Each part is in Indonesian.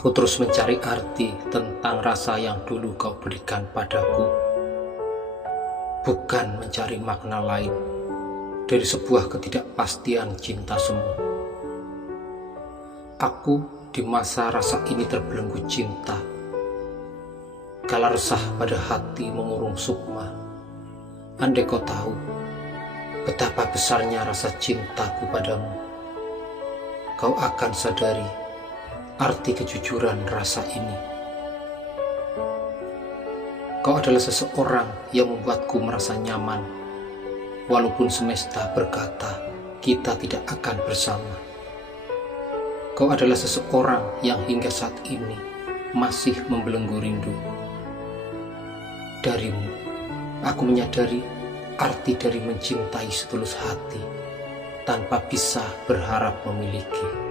Aku terus mencari arti tentang rasa yang dulu kau berikan padaku, bukan mencari makna lain dari sebuah ketidakpastian cinta semu. Aku di masa rasa ini terbelenggu cinta, kala resah pada hati mengurung sukma. Andai kau tahu betapa besarnya rasa cintaku padamu, kau akan sadari arti kejujuran rasa ini. Kau adalah seseorang yang membuatku merasa nyaman, walaupun semesta berkata kita tidak akan bersama. Kau adalah seseorang yang hingga saat ini masih membelenggu rindu. Darimu, aku menyadari arti dari mencintai setulus hati tanpa bisa berharap memiliki.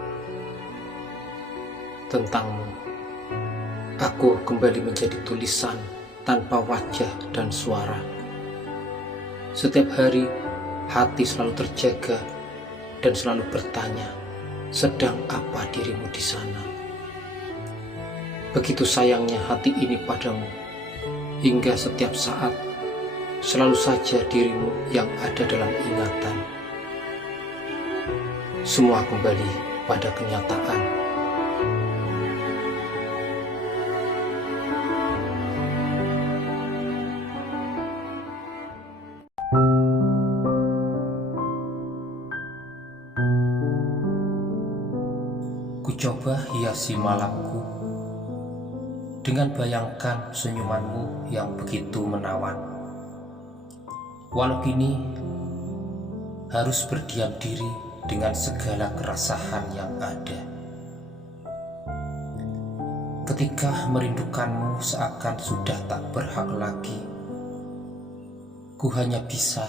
Tentangmu, aku kembali menjadi tulisan tanpa wajah dan suara. Setiap hari, hati selalu terjaga dan selalu bertanya, sedang apa dirimu di sana? Begitu sayangnya hati ini padamu, hingga setiap saat selalu saja dirimu yang ada dalam ingatan. Semua kembali pada kenyataan. Ku coba hiasi malamku dengan bayangkan senyumanmu yang begitu menawan. Walau kini harus berdiam diri dengan segala kerasahan yang ada. Ketika merindukanmu seakan sudah tak berhak lagi, ku hanya bisa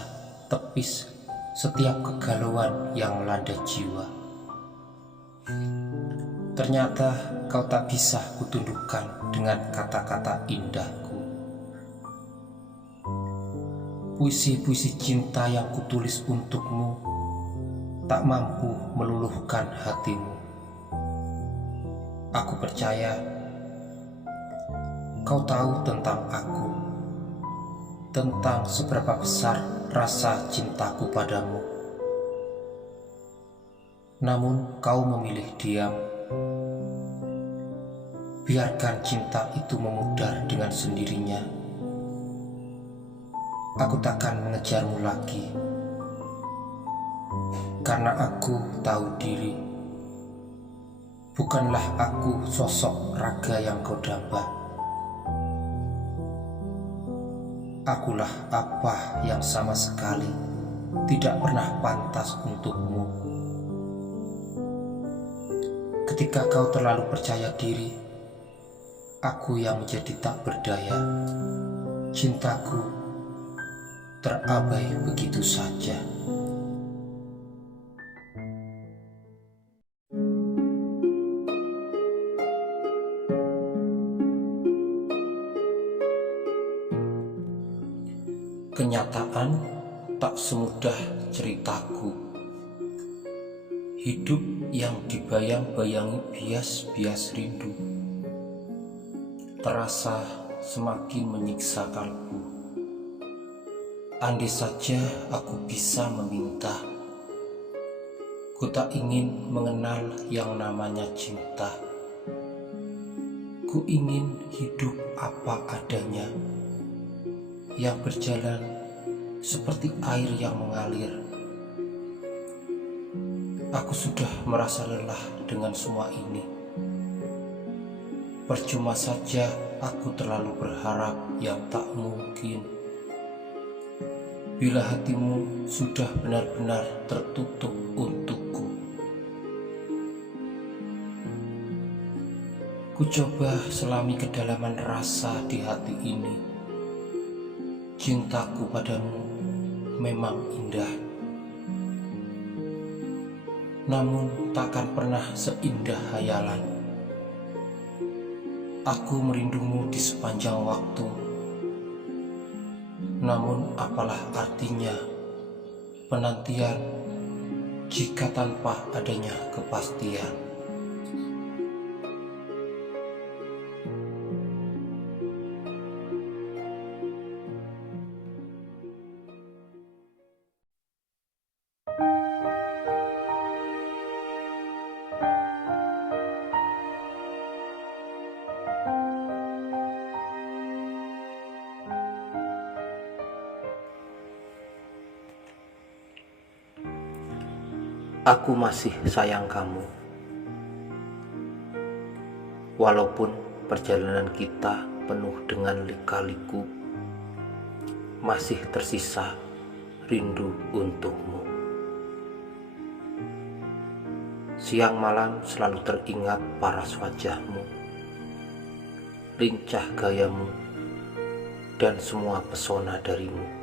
tepis setiap kegalauan yang melanda jiwa. Ternyata kau tak bisa kutundukkan dengan kata-kata indahku. Puisi-puisi cinta yang kutulis untukmu tak mampu meluluhkan hatimu. Aku percaya kau tahu tentang aku, tentang seberapa besar rasa cintaku padamu. Namun kau memilih diam. Biarkan cinta itu memudar dengan sendirinya. Aku takkan mengejarmu lagi, karena aku tahu diri. Bukanlah aku sosok raga yang kau damba. Akulah apa yang sama sekali tidak pernah pantas untukmu. Ketika kau terlalu percaya diri, aku yang menjadi tak berdaya. Cintaku terabai begitu saja. Kenyataan tak semudah ceritaku. Hidup yang dibayang-bayangi bias-bias rindu terasa semakin menyiksa kalbu. Andai saja aku bisa meminta, ku tak ingin mengenal yang namanya cinta. Ku ingin hidup apa adanya, yang berjalan seperti air yang mengalir. Aku sudah merasa lelah dengan semua ini. Percuma saja aku terlalu berharap yang tak mungkin. Bila hatimu sudah benar-benar tertutup untukku. Ku coba selami kedalaman rasa di hati ini. Cintaku padamu memang indah, namun takkan pernah seindah hayalan. Aku merindumu di sepanjang waktu, namun apalah artinya penantian jika tanpa adanya kepastian. Aku masih sayang kamu, walaupun perjalanan kita penuh dengan lika-liku, masih tersisa rindu untukmu. Siang malam selalu teringat paras wajahmu, lincah gayamu, dan semua pesona darimu.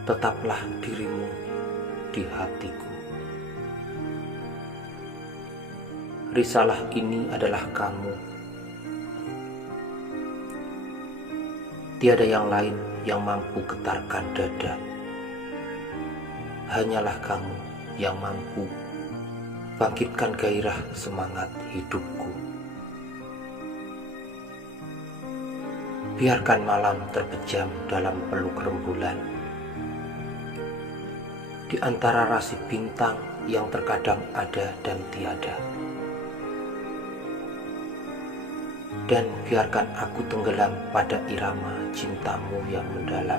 Tetaplah dirimu di hatiku. Risalah ini adalah kamu. Tiada yang lain yang mampu getarkan dada. Hanyalah kamu yang mampu bangkitkan gairah semangat hidupku. Biarkan malam terpejam dalam peluk rembulan, di antara rasi bintang yang terkadang ada dan tiada. Dan biarkan aku tenggelam pada irama cintamu yang mendalam.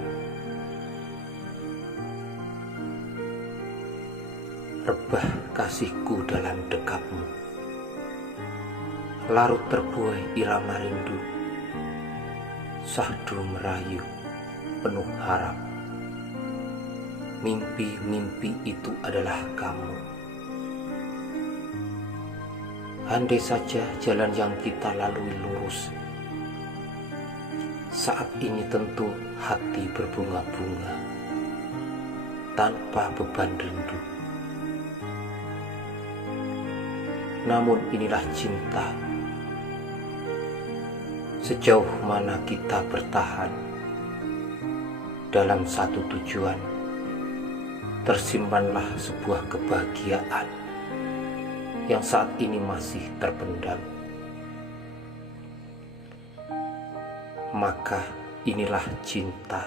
Rebah kasihku dalam dekapmu, larut terbuai irama rindu, sahdu merayu penuh harap. Mimpi-mimpi itu adalah kamu. Andai saja jalan yang kita lalui lurus, saat ini tentu hati berbunga-bunga, tanpa beban rindu. Namun inilah cinta. Sejauh mana kita bertahan dalam satu tujuan, tersimpanlah sebuah kebahagiaan yang saat ini masih terpendam. Maka inilah cinta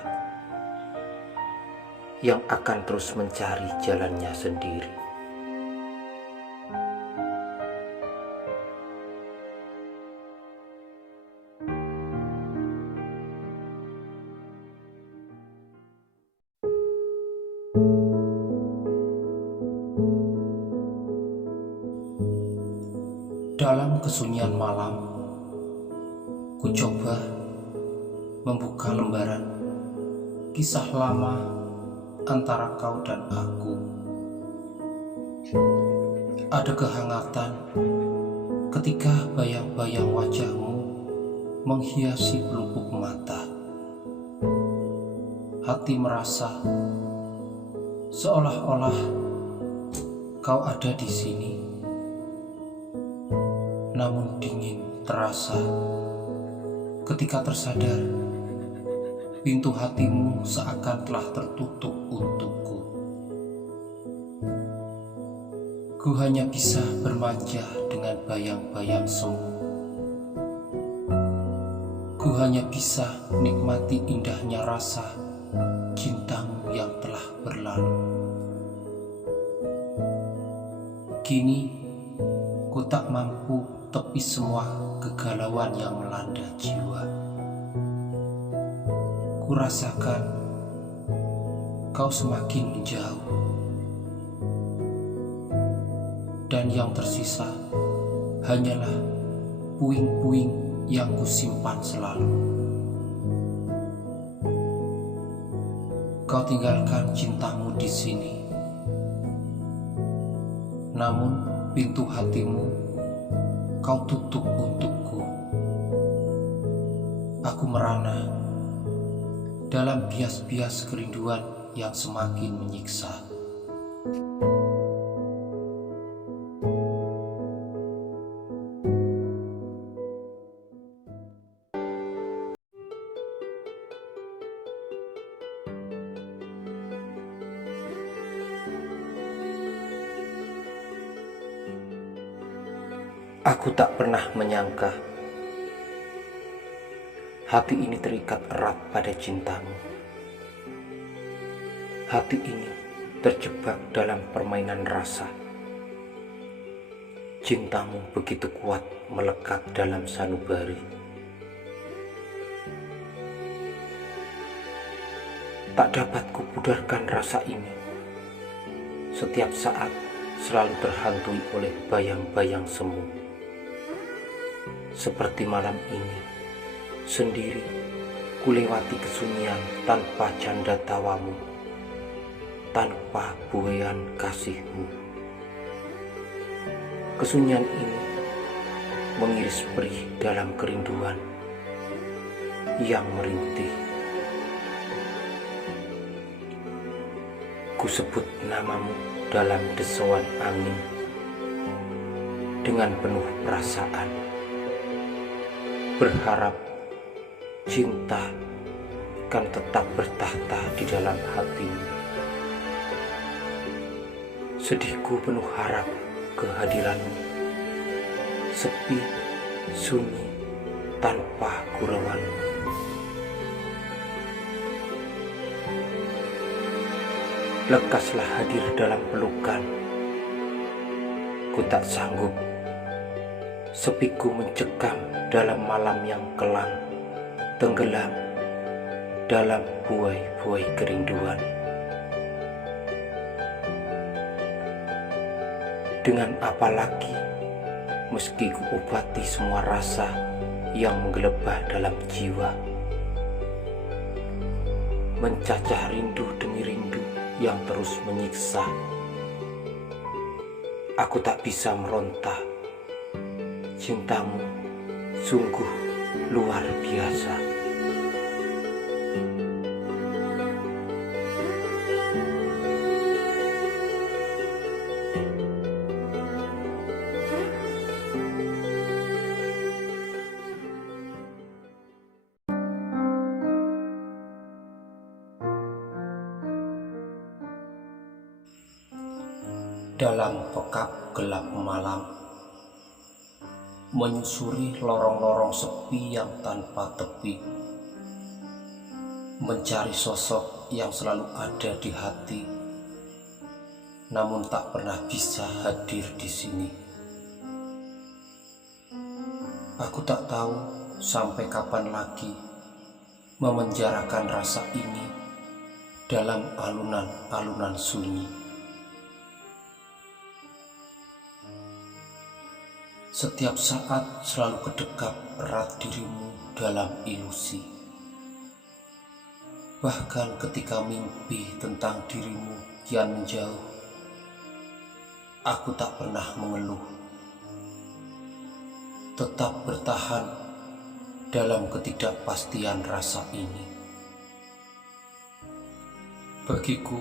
yang akan terus mencari jalannya sendiri. Dalam kesunyian malam, ku coba membuka lembaran kisah lama antara kau dan aku. Ada kehangatan ketika bayang-bayang wajahmu menghiasi pelupuk mata. Hati merasa seolah-olah kau ada di sini. Namun dingin terasa ketika tersadar pintu hatimu seakan telah tertutup untukku. Ku hanya bisa bermanja dengan bayang-bayang semu. Ku hanya bisa nikmati indahnya rasa cintamu yang telah berlalu. Kini ku tak mampu tepis semua kegalauan yang melanda jiwa. Ku rasakan kau semakin menjauh, dan yang tersisa hanyalah puing-puing yang kusimpan selalu. Kau tinggalkan cintamu di sini, namun pintu hatimu kau tutup untukku. Aku merana dalam bias-bias kerinduan yang semakin menyiksa. Aku tak pernah menyangka hati ini terikat erat pada cintamu. Hati ini terjebak dalam permainan rasa. Cintamu begitu kuat melekat dalam sanubari. Tak dapat kupudarkan rasa ini setiap saat selalu terhantui oleh bayang-bayang semu. Seperti malam ini, sendiri kulewati kesunyian tanpa canda tawamu, tanpa buayan kasihmu. Kesunyian ini mengiris perih dalam kerinduan yang merintih. Ku sebut namamu dalam desauan angin dengan penuh perasaan, berharap cinta kan tetap bertahta di dalam hatimu. Sedihku penuh harap kehadiranmu, sepi, sunyi, tanpa gurauanmu. Lekaslah hadir dalam pelukan, ku tak sanggup, sepiku mencekam dalam malam yang kelam, tenggelam dalam buai-buai kerinduan. Dengan apa lagi, meski ku obati semua rasa yang menggelebah dalam jiwa, mencacah rindu demi rindu yang terus menyiksa. Aku tak bisa meronta, cintamu sungguh luar biasa. Dalam pekak gelap malam, menyusuri lorong-lorong sepi yang tanpa tepi, mencari sosok yang selalu ada di hati, namun tak pernah bisa hadir di sini. Aku tak tahu sampai kapan lagi memenjarakan rasa ini dalam alunan-alunan sunyi. Setiap saat selalu kedekap erat dirimu dalam ilusi. Bahkan ketika mimpi tentang dirimu kian menjauh, aku tak pernah mengeluh. Tetap bertahan dalam ketidakpastian rasa ini. Bagiku,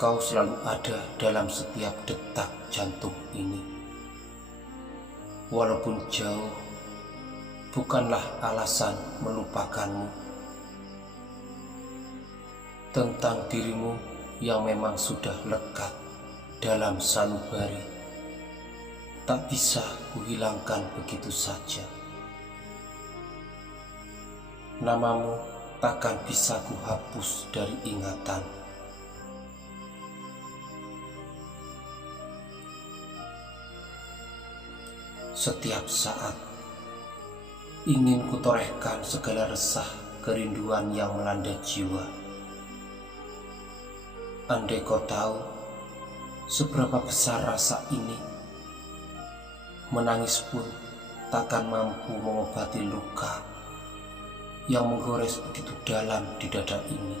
kau selalu ada dalam setiap detak jantung ini. Walaupun jauh, bukanlah alasan melupakanmu. Tentang dirimu yang memang sudah lekat dalam sanubari, tak bisa kuhilangkan begitu saja. Namamu takkan bisa kuhapus dari ingatan. Setiap saat ingin kutorehkan segala resah kerinduan yang melanda jiwa. Andai kau tahu seberapa besar rasa ini, menangis pun takkan mampu mengobati luka yang menggores begitu dalam di dada ini.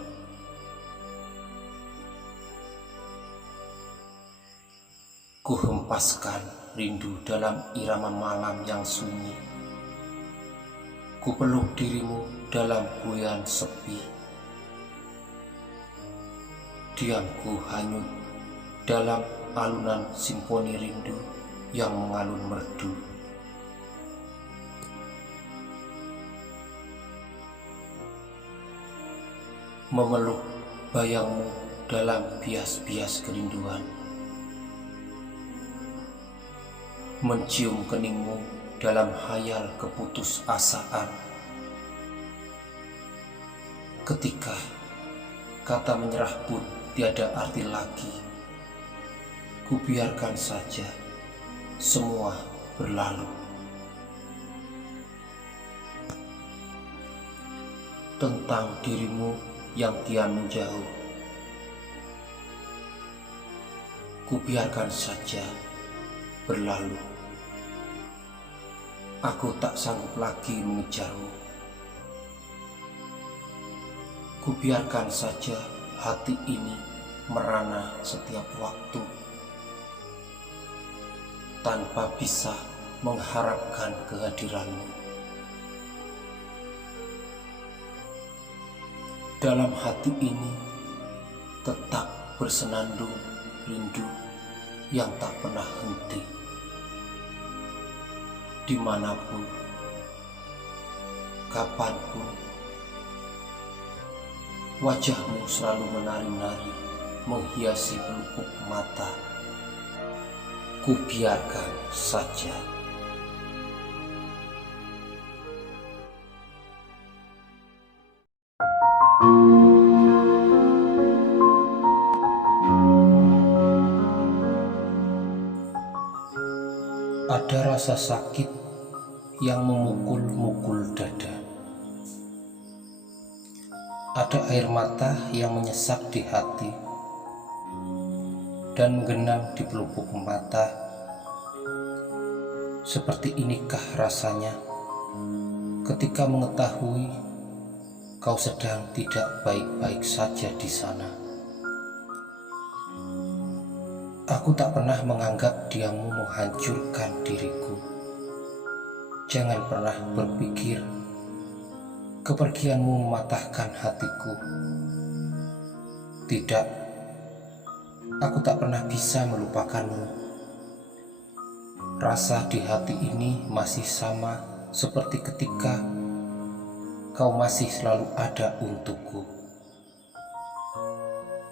Ku hempaskan rindu dalam irama malam yang sunyi. Ku peluk dirimu dalam buayan sepi. Diamku hanyut dalam alunan simfoni rindu yang mengalun merdu. Memeluk bayangmu dalam bias-bias kerinduan. Mencium keningmu dalam hayal keputusasaan. Ketika kata menyerah pun tiada arti lagi, ku biarkan saja semua berlalu. Tentang dirimu yang kian menjauh, Kubiarkan saja berlalu. Aku tak sanggup lagi mengejarmu. Kubiarkan saja hati ini merana setiap waktu, tanpa bisa mengharapkan kehadiranmu. Dalam hati ini tetap bersenandung rindu yang tak pernah henti. Dimanapun, kapanpun, wajahmu selalu menari-nari, menghiasi pelupuk mata. Kubiarkan saja. Ada rasa sakit yang memukul-mukul dada. Ada air mata yang menyesak di hati dan menggenang di pelupuk mata. Seperti inikah rasanya ketika mengetahui kau sedang tidak baik-baik saja di sana. Aku tak pernah menganggap diammu menghancurkan diriku. Jangan pernah berpikir kepergianmu mematahkan hatiku. Tidak, aku tak pernah bisa melupakanmu. Rasa di hati ini masih sama seperti ketika kau masih selalu ada untukku.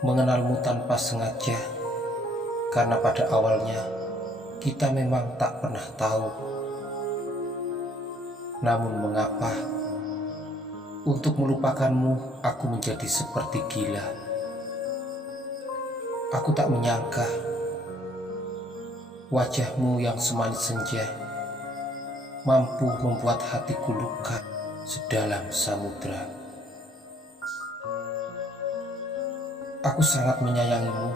Mengenalmu tanpa sengaja, karena pada awalnya kita memang tak pernah tahu. Namun mengapa untuk melupakanmu aku menjadi seperti gila. Aku tak menyangka wajahmu yang semanis senja mampu membuat hatiku luka sedalam samudra. Aku sangat menyayangimu.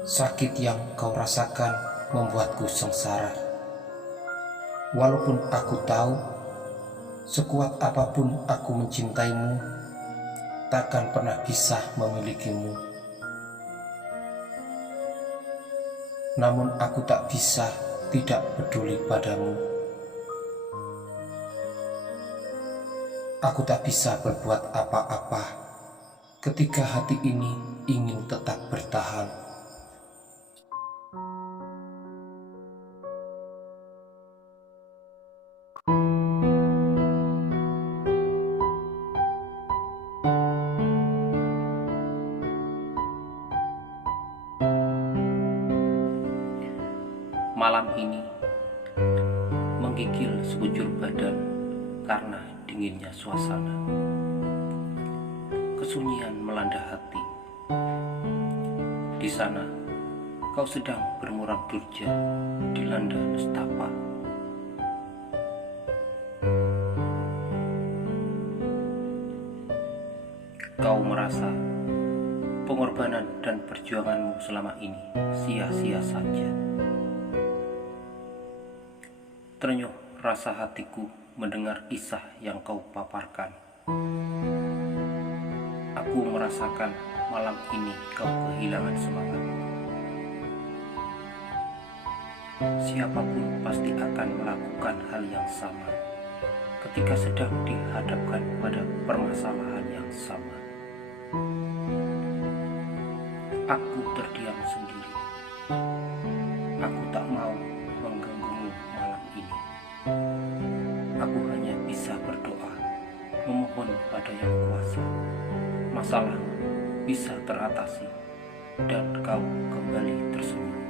Sakit yang kau rasakan membuatku sengsara. Walaupun aku tahu sekuat apapun aku mencintaimu, takkan pernah bisa memilikimu. Namun aku tak bisa tidak peduli padamu. Aku tak bisa berbuat apa-apa ketika hati ini ingin tetap bertahan. Malam ini menggigil sekujur badan karena dinginnya suasana. Kesunyian melanda hati. Di sana kau sedang bermuram durja dilanda nestapa. Kau merasa pengorbanan dan perjuanganmu selama ini sia-sia saja. Terenyuh rasa hatiku mendengar kisah yang kau paparkan. Aku merasakan malam ini kau kehilangan semangat. Siapapun pasti akan melakukan hal yang sama ketika sedang dihadapkan pada permasalahan yang sama. Aku terdiam sendiri. Aku tak mau mengganggumu malam ini. Aku hanya bisa berdoa, memohon pada Yang Kuasa, masalah bisa teratasi dan kau kembali tersenyum.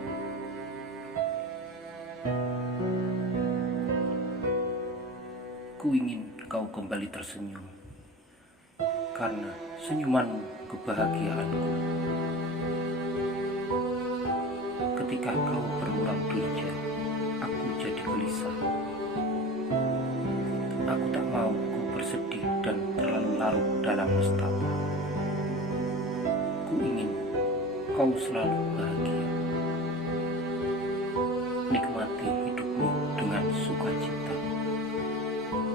Ku ingin kau kembali tersenyum, karena senyumanmu kebahagiaanku. Ketika kau berulang durja, aku jadi gelisah. Aku tak mau ku bersedih dan terlalu larut dalam nestapa. Ku ingin kau selalu bahagia. Nikmati hidupmu dengan sukacita.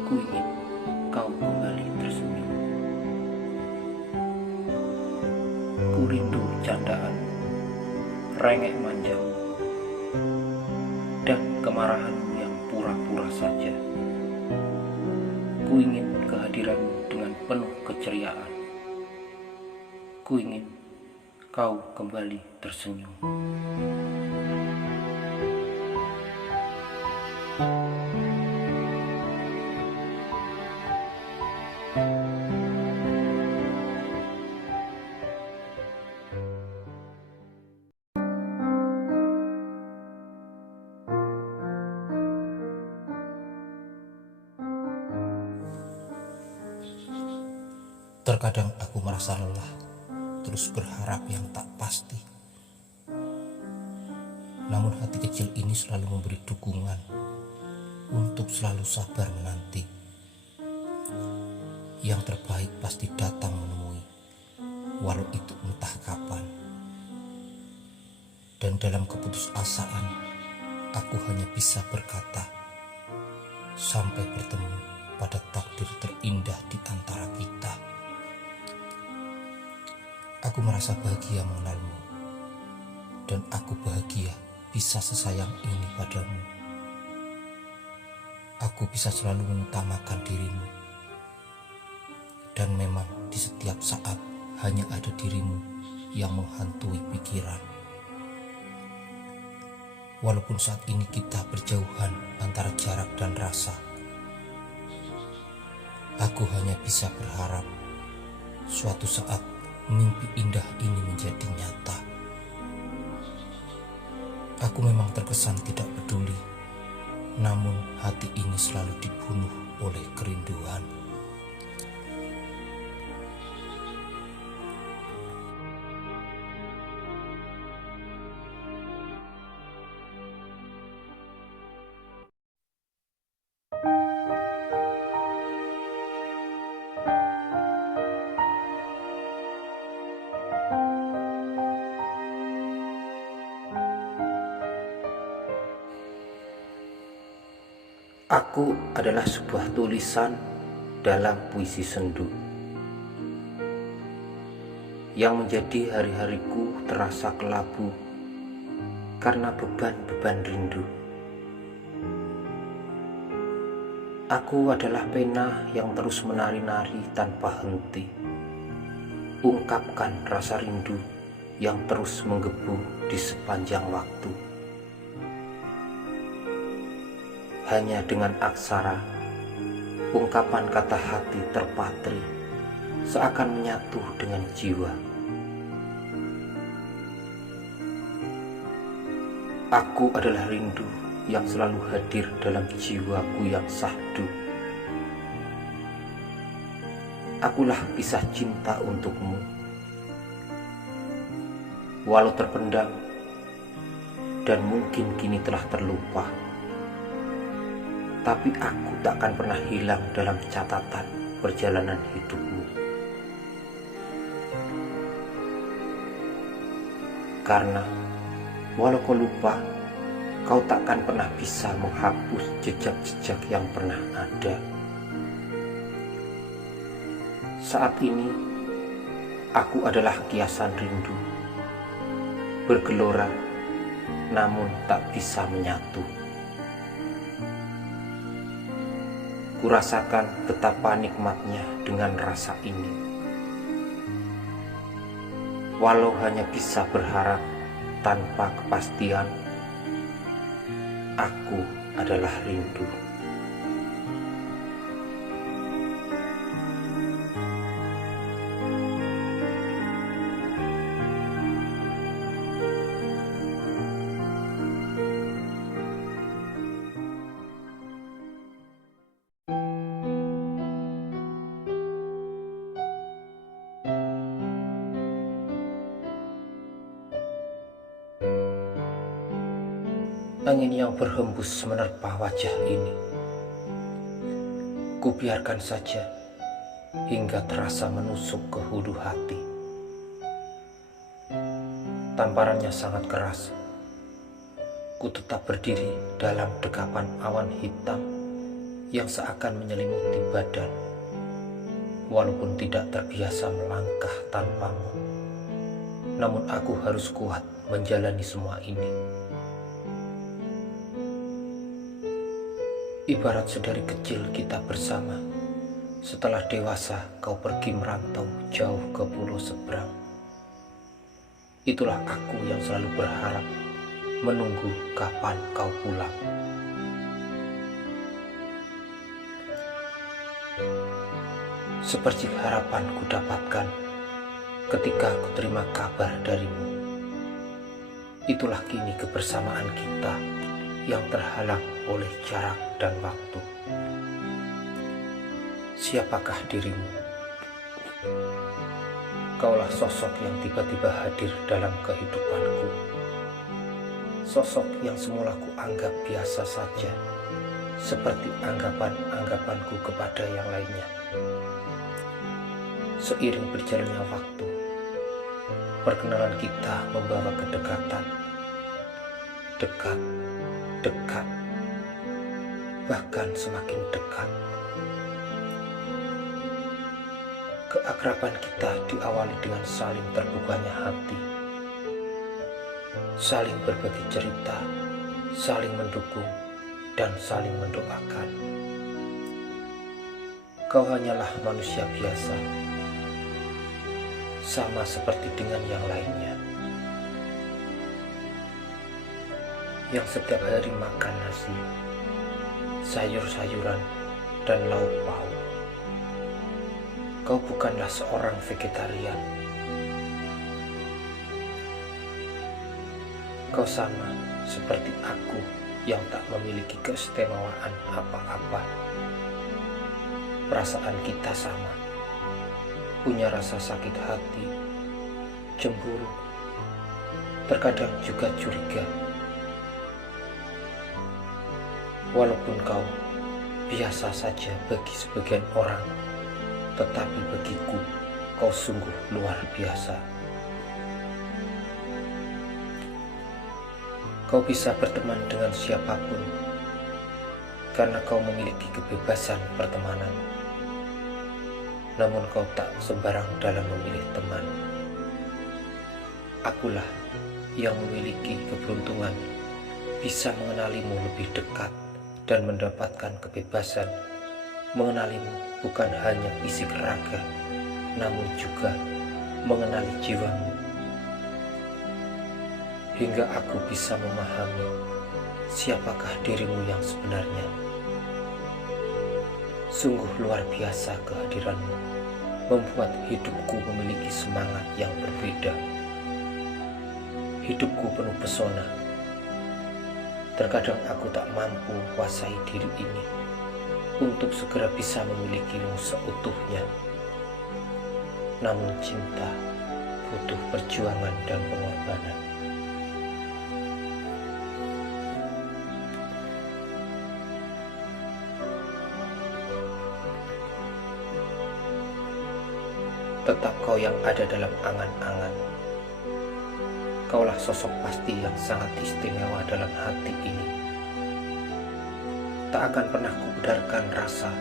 Ku ingin kau kembali tersenyum. Ku rindu candaan, rengek manjamu, dan kemarahanmu yang pura-pura saja. Ku ingin kehadiranmu dengan penuh keceriaan. Ku ingin kau kembali tersenyum. Terkadang aku merasa lelah, terus berharap yang tak pasti. Namun hati kecil ini selalu memberi dukungan untuk selalu sabar menanti. Yang terbaik pasti datang menemui, walau itu entah kapan. Dan dalam keputusasaan, aku hanya bisa berkata, sampai bertemu pada takdir terindah di antara kita. Aku merasa bahagia mengenalmu, dan aku bahagia bisa sesayang ini padamu. Aku bisa selalu mengutamakan dirimu, dan memang di setiap saat hanya ada dirimu yang menghantui pikiran. Walaupun saat ini kita berjauhan antara jarak dan rasa, aku hanya bisa berharap suatu saat mimpi indah ini menjadi nyata. Aku memang terkesan tidak peduli, namun hati ini selalu dibunuh oleh kerinduan. Aku adalah sebuah tulisan dalam puisi sendu yang menjadi hari-hariku terasa kelabu karena beban-beban rindu. Aku adalah pena yang terus menari-nari tanpa henti, ungkapkan rasa rindu yang terus menggebu di sepanjang waktu. Hanya dengan aksara, ungkapan kata hati terpatri seakan menyatu dengan jiwa. Aku adalah rindu yang selalu hadir dalam jiwaku yang syahdu. Akulah kisah cinta untukmu, walau terpendam dan mungkin kini telah terlupa. Tapi aku tak akan pernah hilang dalam catatan perjalanan hidupmu. Karena walau kau lupa, kau takkan pernah bisa menghapus jejak-jejak yang pernah ada. Saat ini, aku adalah kiasan rindu, bergelora namun tak bisa menyatu. Kurasakan betapa nikmatnya dengan rasa ini. Walau hanya bisa berharap tanpa kepastian, aku adalah rindu. Angin yang berhembus menerpa wajah ini, kubiarkan saja hingga terasa menusuk ke hulu hati. Tamparannya sangat keras. Ku tetap berdiri dalam dekapan awan hitam yang seakan menyelimuti badan, walaupun tidak terbiasa melangkah tanpamu. Namun aku harus kuat menjalani semua ini. Ibarat sedari kecil kita bersama, setelah dewasa kau pergi merantau jauh ke pulau seberang. Itulah aku yang selalu berharap, menunggu kapan kau pulang. Seperti harapan ku dapatkan ketika ku terima kabar darimu. Itulah kini kebersamaan kita yang terhalang oleh jarak dan waktu. Siapakah dirimu? Kaulah sosok yang tiba-tiba hadir dalam kehidupanku. Sosok yang semula ku anggap biasa saja, seperti anggapan-anggapanku kepada yang lainnya. Seiring berjalannya waktu, perkenalan kita membawa kedekatan. Dekat, bahkan semakin dekat. Keakraban kita diawali dengan saling terbukanya hati, saling berbagi cerita, saling mendukung, dan saling mendoakan. Kau hanyalah manusia biasa, sama seperti dengan yang lainnya, yang setiap hari makan nasi, sayur-sayuran, dan lauk pauk. Kau bukanlah seorang vegetarian. Kau sama seperti aku yang tak memiliki keistimewaan apa-apa. Perasaan kita sama, punya rasa sakit hati, cemburu, terkadang juga curiga. Walaupun kau biasa saja bagi sebagian orang, tetapi bagiku kau sungguh luar biasa. Kau bisa berteman dengan siapapun karena kau memiliki kebebasan pertemanan. Namun kau tak sembarang dalam memilih teman. Akulah yang memiliki keberuntungan bisa mengenalimu lebih dekat dan mendapatkan kebebasan mengenalimu bukan hanya fisik raga, namun juga mengenali jiwamu. Hingga aku bisa memahami siapakah dirimu yang sebenarnya. Sungguh luar biasa kehadiranmu, membuat hidupku memiliki semangat yang berbeda. Hidupku penuh pesona. Terkadang aku tak mampu kuasai diri ini untuk segera bisa memilikimu seutuhnya. Namun cinta butuh perjuangan dan pengorbanan. Tetap kau yang ada dalam angan-angan. Kaulah sosok pasti yang sangat istimewa dalam hati ini. Tak akan pernah kubedarkan rasa,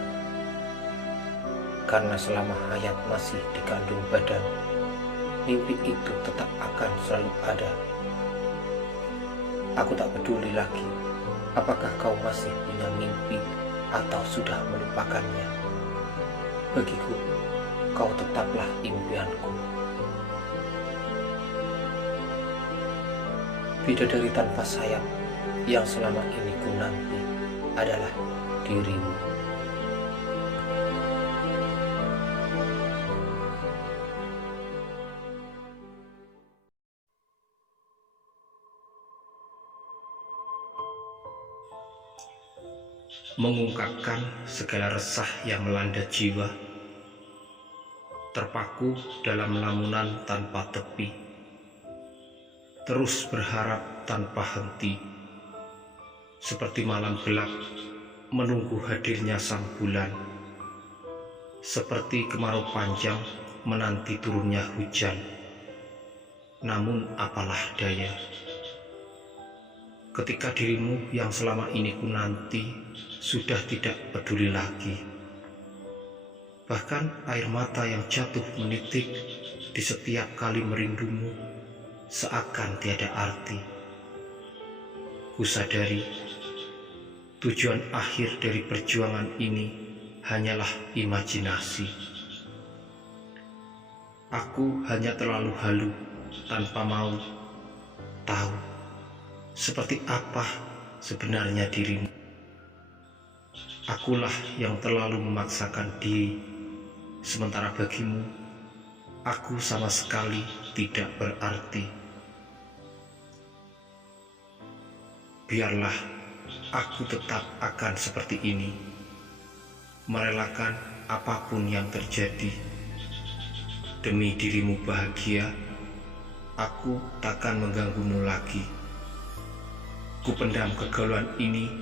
karena selama hayat masih dikandung badan, mimpi itu tetap akan selalu ada. Aku tak peduli lagi apakah kau masih punya mimpi atau sudah melupakannya. Bagiku, kau tetaplah impianku. Bidadari tanpa sayap yang selama ini ku nanti adalah dirimu. Mengungkapkan segala resah yang melanda jiwa, terpaku dalam lamunan tanpa tepi, terus berharap tanpa henti, seperti malam gelap menunggu hadirnya sang bulan, seperti kemarau panjang menanti turunnya hujan. Namun apalah daya, ketika dirimu yang selama ini ku nanti sudah tidak peduli lagi. Bahkan air mata yang jatuh menitik di setiap kali merindumu seakan tiada arti. Ku sadari tujuan akhir dari perjuangan ini hanyalah imajinasi. Aku hanya terlalu halu tanpa mau tahu seperti apa sebenarnya dirimu. Akulah yang terlalu memaksakan diri, sementara bagimu aku sama sekali tidak berarti. Biarlah aku tetap akan seperti ini, merelakan apapun yang terjadi. Demi dirimu bahagia, aku takkan mengganggumu lagi. Ku pendam kegalauan ini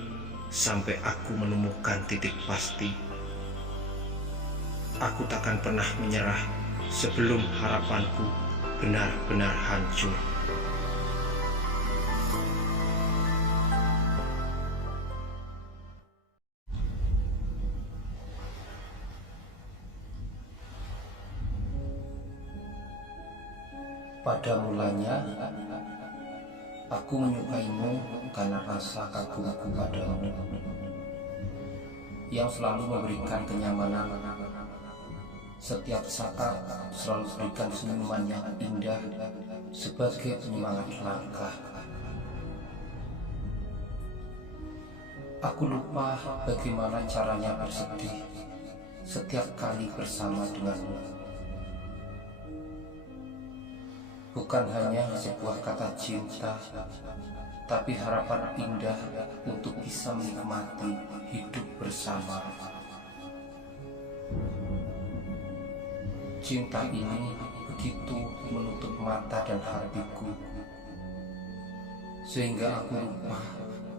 sampai aku menemukan titik pasti. Aku takkan pernah menyerah sebelum harapanku benar-benar hancur. Pada mulanya, aku menyukaimu karena rasa kagumku padamu yang selalu memberikan kenyamanan. Setiap saat selalu berikan senyuman yang indah sebagai penyemangat langkah. Aku lupa bagaimana caranya bersedih setiap kali bersama denganmu. Bukan hanya sebuah kata cinta, tapi harapan indah untuk bisa menikmati hidup bersama. Cinta ini begitu menutup mata dan hatiku, sehingga aku lupa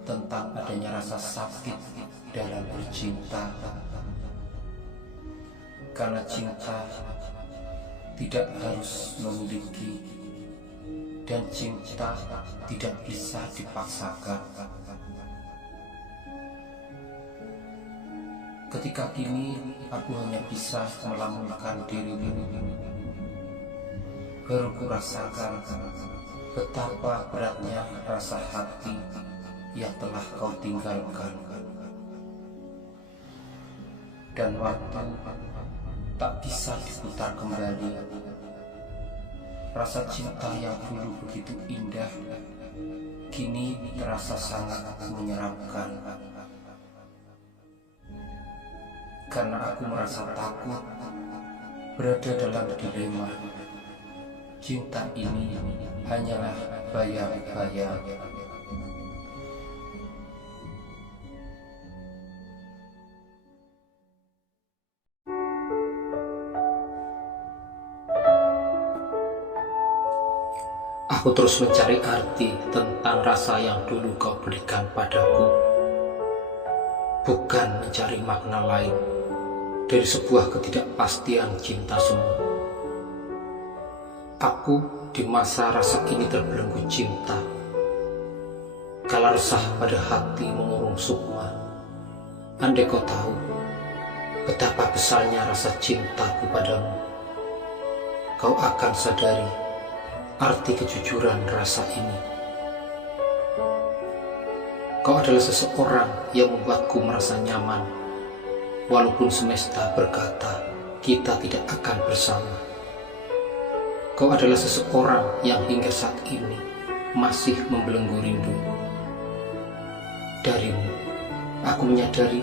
tentang adanya rasa sakit dalam bercinta. Karena cinta tidak harus memiliki, dan cinta tidak bisa dipaksakan. Ketika kini aku hanya bisa melamunkan dirimu, baru kurasakan betapa beratnya rasa hati yang telah kau tinggalkan. Dan waktu tak bisa diputar kembali. Rasa cinta yang dulu begitu indah kini terasa sangat menyeramkan. Karena aku merasa takut berada dalam dilema. Cinta ini hanyalah bayang-bayang. Aku terus mencari arti tentang rasa yang dulu kau berikan padaku, bukan mencari makna lain dari sebuah ketidakpastian cinta semu. Aku di masa rasa ini terbelenggu cinta, kala resah pada hati mengurung sukma. Andai kau tahu betapa besarnya rasa cintaku padamu, kau akan sadari arti kejujuran rasa ini. Kau adalah seseorang yang membuatku merasa nyaman, walaupun semesta berkata kita tidak akan bersama. Kau adalah seseorang yang hingga saat ini masih membelenggu rindu. Darimu, aku menyadari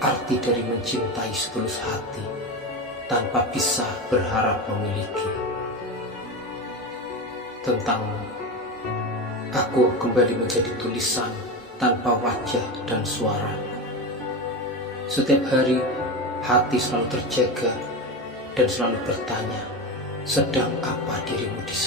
arti dari mencintai setulus hati tanpa bisa berharap memiliki. Tentangmu, aku kembali menjadi tulisan tanpa wajah dan suara. Setiap hari, hati selalu terjaga dan selalu bertanya, sedang apa dirimu di sana?